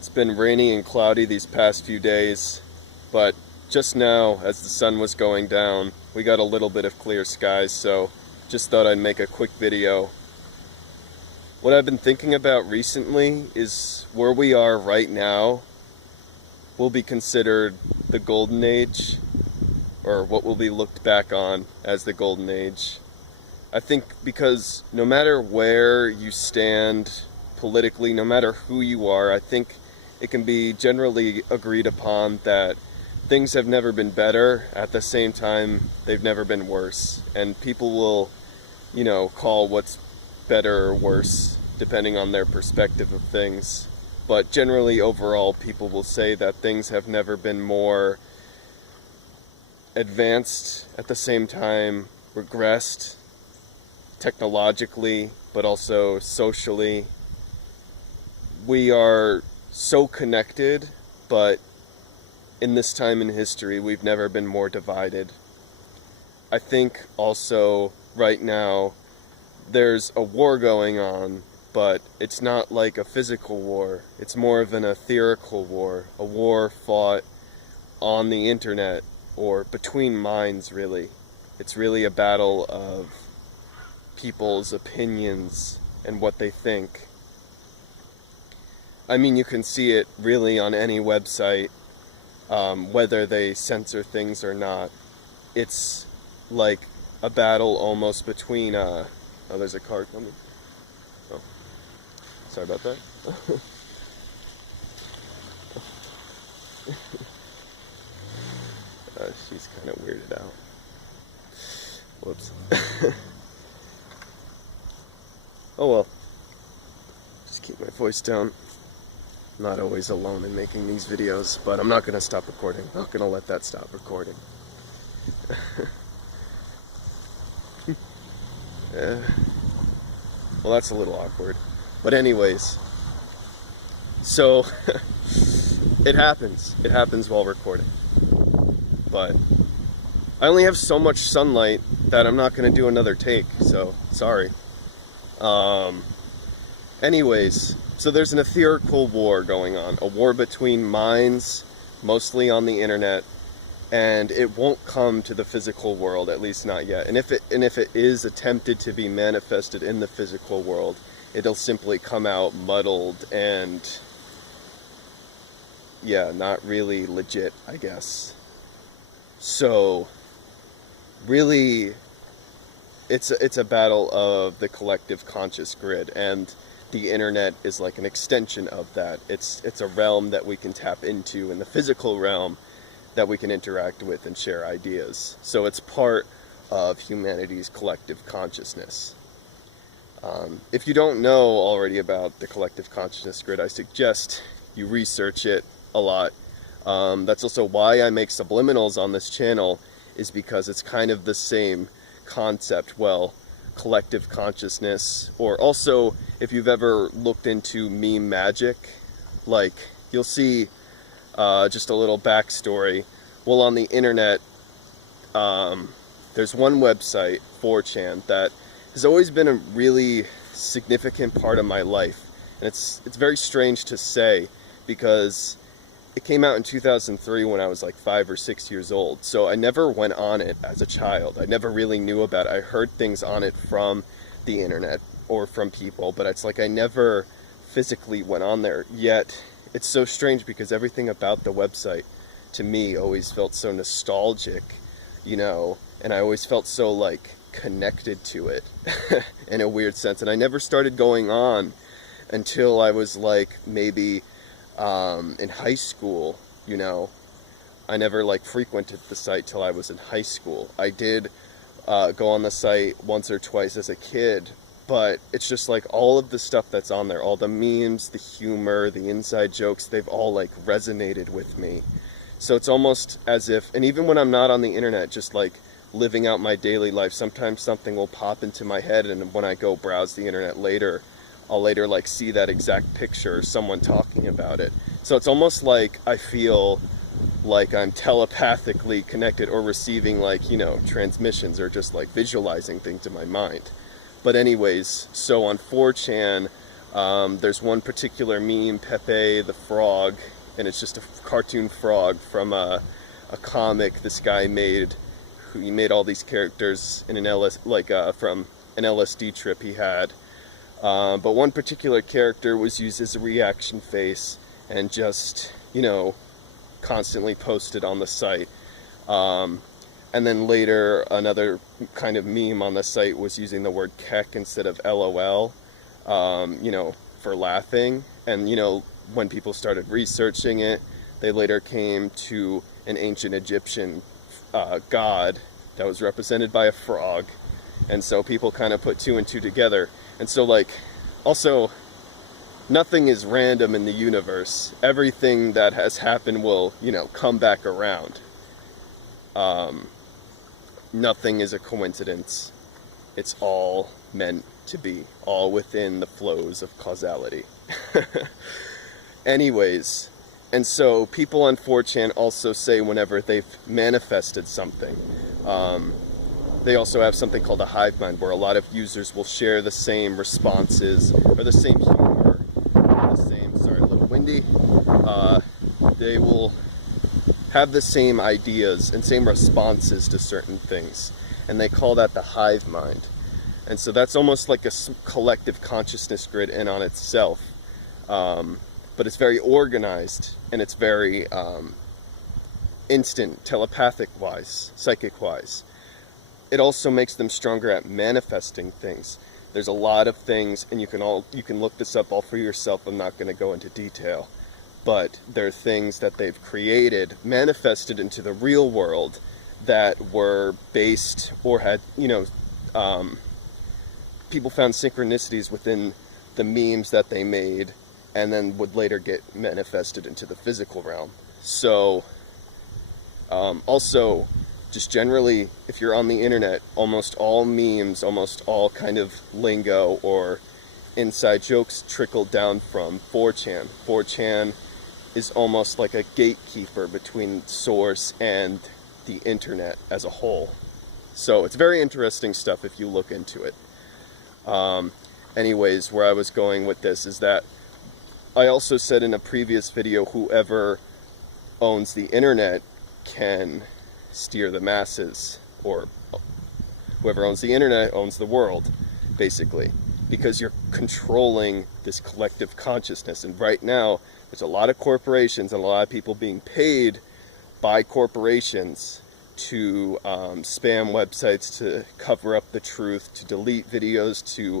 It's been rainy and cloudy these past few days, but just now, as the sun was going down, we got a little bit of clear skies, so just thought I'd make a quick video. What I've been thinking about recently is where we are right now will be considered the golden age, or what will be looked back on as the golden age. I think because no matter where you stand politically, no matter who you are, I think it can be generally agreed upon that things have never been better. At the same time, they've never been worse. And people will, call what's better or worse depending on their perspective of things. But generally, overall, people will say that things have never been more advanced, at the same time regressed technologically, but also socially. We are so connected, but in this time in history, we've never been more divided. I think also right now there's a war going on, but it's not like a physical war. It's more of an etherical war, a war fought on the internet or between minds, really. It's really a battle of people's opinions and what they think. I mean, you can see it really on any website, whether they censor things or not. It's like a battle almost between, oh, there's a car coming. Oh, sorry about that. She's kind of weirded out. Whoops. Oh well, just keep my voice down. I'm not always alone in making these videos, but I'm not going to stop recording. I'm not going to let that stop recording. Well, that's a little awkward. But anyways, so it happens. It happens while recording. But I only have so much sunlight that I'm not going to do another take, so sorry. Anyways, so there's an etherical war going on, a war between minds, mostly on the internet, and it won't come to the physical world, at least not yet. And if it is attempted to be manifested in the physical world, it'll simply come out muddled and, yeah, not really legit, I guess. So, really, it's a battle of the collective conscious grid, and the internet is like an extension of that. It's a realm that we can tap into in the physical realm that we can interact with and share ideas. So it's part of humanity's collective consciousness. If you don't know already about the collective consciousness grid, I suggest you research it a lot. That's also why I make subliminals on this channel, is because it's kind of the same concept. Well, collective consciousness, or also if you've ever looked into meme magic, like you'll see just a little backstory. Well, on the internet, there's one website, 4chan, that has always been a really significant part of my life, and it's very strange to say because it came out in 2003 when I was like 5 or 6 years old, so I never went on it as a child. I never really knew about it. I heard things on it from the internet or from people, but it's like I never physically went on there. Yet it's so strange because everything about the website to me always felt so nostalgic, and I always felt so like connected to it in a weird sense. And I never started going on until I was like maybe in high school. I never like frequented the site till I was in high school. I did go on the site once or twice as a kid, but it's just like all of the stuff that's on there, all the memes, the humor, the inside jokes, they've all like resonated with me. So it's almost as if, and even when I'm not on the internet, just like living out my daily life, sometimes something will pop into my head, and when I go browse the internet later, I'll later like see that exact picture or someone talking about it. So it's almost like I feel like I'm telepathically connected or receiving like, transmissions or just like visualizing things in my mind. But anyways, so on 4chan, There's one particular meme, Pepe the frog, and it's just a cartoon frog from a comic this guy made. He made all these characters in an from an LSD trip he had. But one particular character was used as a reaction face and just, you know, constantly posted on the site. And then later, another kind of meme on the site was using the word kek instead of LOL, you know, for laughing. And, you know, when people started researching it, they later came to an ancient Egyptian god that was represented by a frog. And so people kind of put two and two together. And so, like, also, nothing is random in the universe. Everything that has happened will, you know, come back around. Nothing is a coincidence. It's all meant to be, all within the flows of causality. Anyways, and so people on 4chan also say whenever they've manifested something, they also have something called a hive mind, where a lot of users will share the same responses, or the same humor, the same, sorry, a little windy, they will have the same ideas and same responses to certain things, and they call that the hive mind. And so that's almost like a collective consciousness grid in on itself, but it's very organized, and it's very instant, telepathic wise, psychic wise. It also makes them stronger at manifesting things. There's a lot of things, and you can look this up all for yourself. I'm not going to go into detail, but there are things that they've created, manifested into the real world, that were based or had, you know, people found synchronicities within the memes that they made, and then would later get manifested into the physical realm. So, also, just generally, if you're on the internet, almost all memes, almost all kind of lingo or inside jokes trickle down from 4chan. 4chan is almost like a gatekeeper between source and the internet as a whole. So it's very interesting stuff if you look into it. Anyways, where I was going with this is that I also said in a previous video, whoever owns the internet can steer the masses, or whoever owns the internet owns the world, basically, because you're controlling this collective consciousness. And right now, there's a lot of corporations and a lot of people being paid by corporations to spam websites, to cover up the truth, to delete videos, to